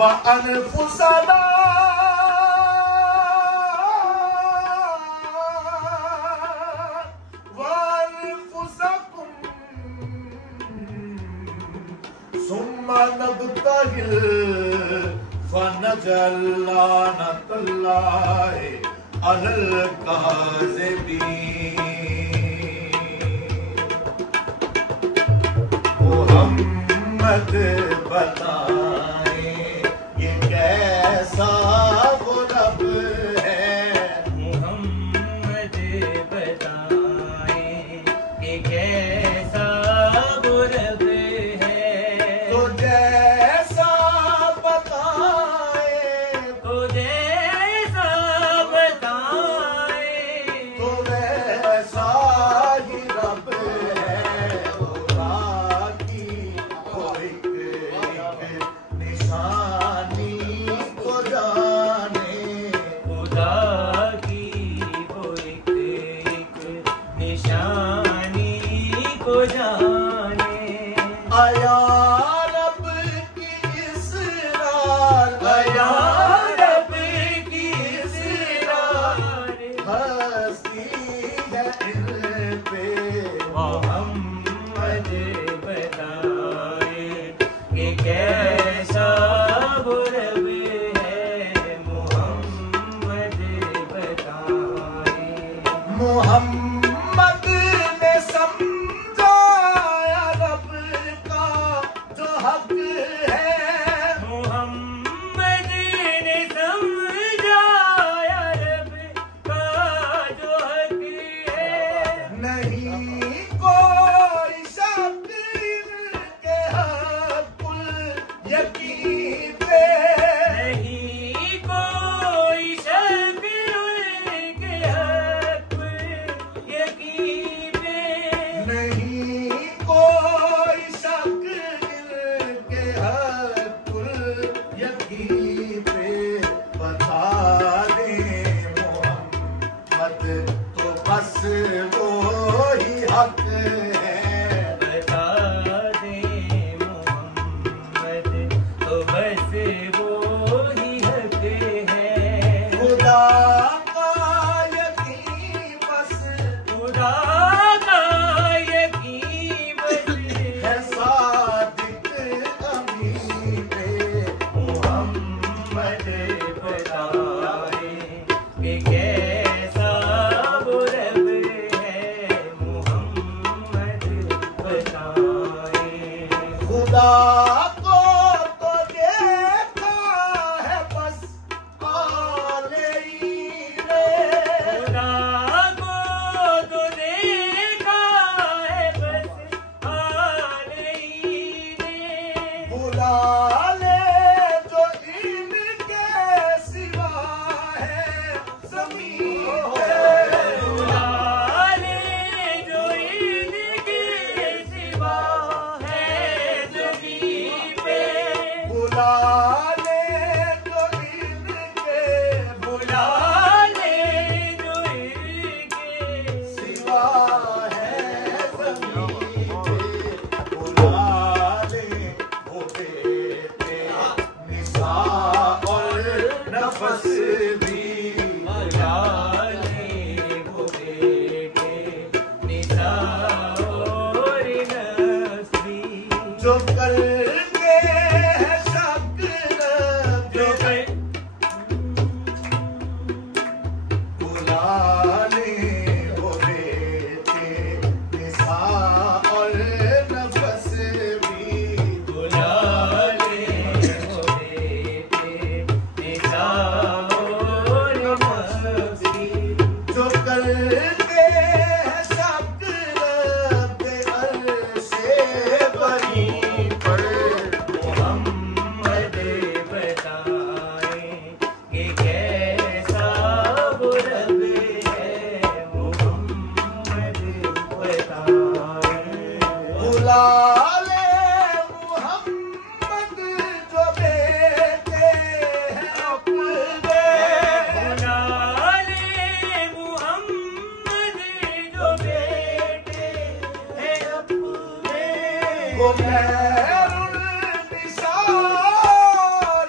वअनफुसना सुम्मा नब्तहिल फनजअल लानतल्लाहि अलल काज़िबीन। मोहम्मद बताए ये कैसा वो रब है, मोहम्मद बताए ये कैसा वो रब है। तो जैसा बताए तो जैसा बताए तो वैसा ही रब है। खुदा की कोई निशानी को जाने, खुदा की वो एक निशानी को जाने। आया रब की इस रात, आया रब की इस रात, हस्ती है इन पे मोहम्मद बताए कि कैसा वो रब है, मोहम्मद बताए। मोहम्मद ने समझाया रब का जो हक है, मोहम्मद ने समझाया रब का जो हक है। नहीं कोई शक इनके हक़ुल यकीन पे, नहीं कोई शक उनके हक यकीन में। नहीं कोई शक इनके हक़ुल यकीन पे। बता दे मोहम्मद तो बस वो ही हक है, बता दे मोहम्मद तो बस वो ही हक है। खुदा का यकीन बस खुदा का यकीन बस है सादिक अमीन पे। मोहम्मद बताए कि कैसा वो रब है, मोहम्मद बताए। खुदा को तो देखा है बस आले-ई-ने, खुदा को तो देखा है बस आले-ई-ने। बुला ले जो इनके सिवा है ज़मीन पे। बुला ले जो इनके सिवा है ज़मीन पे। बुला ले जो इनके, बुला ले जो इनके सिवा है ज़मीन पे। बुला ले वो बेटे निसा और नफस भी, बुला ले वो बेटे निसा और नफ्स भी। जो करते हैं शक रब जो पे। कर बुला ले वो बेटे निसा और नफस भी। बुला ले वो बेटे निसा और नफ्स भी। जो करते हैं शक रब पे अर्शे बरी पर। मोहम्मद बताए कि कैसा वो रब है, मोहम्मद बताए। बुला ले मोहम्मद जो बेटे हैं अपने, बुला ले मोहम्मद जो बेटे हैं अपने। वो खैरुल निसार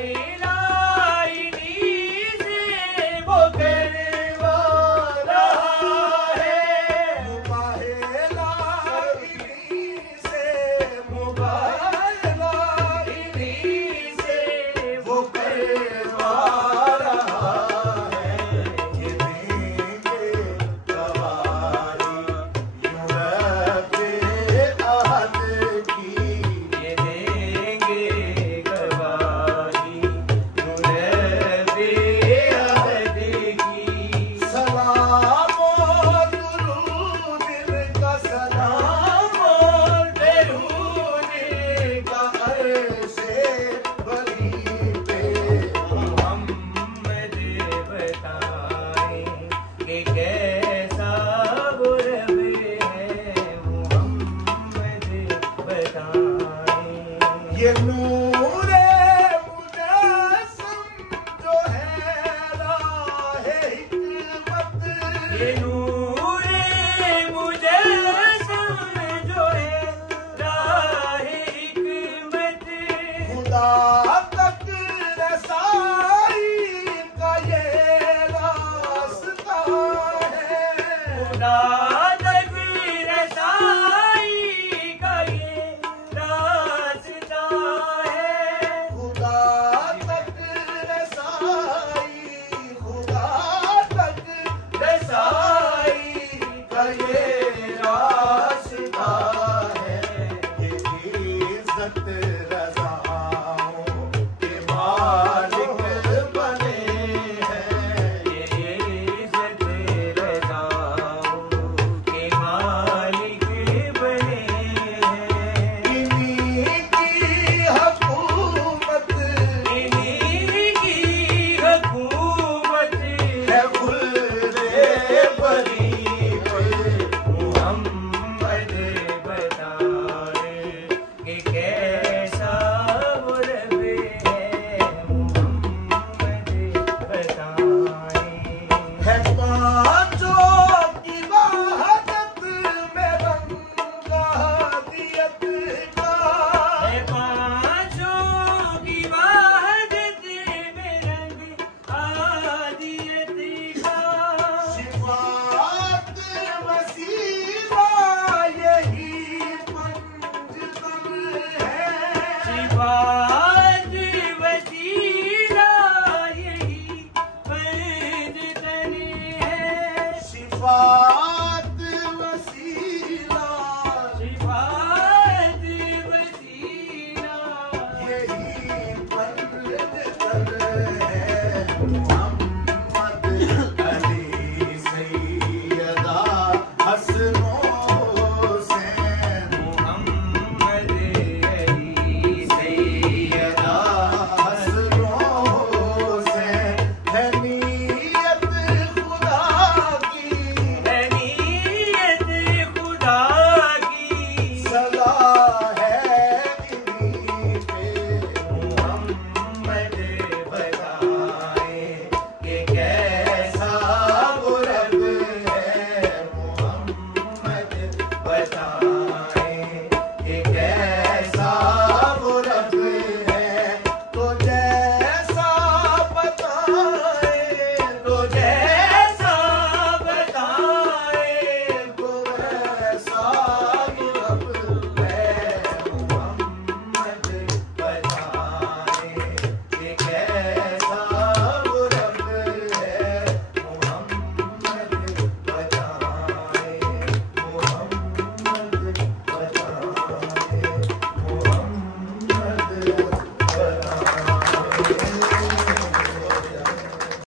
वही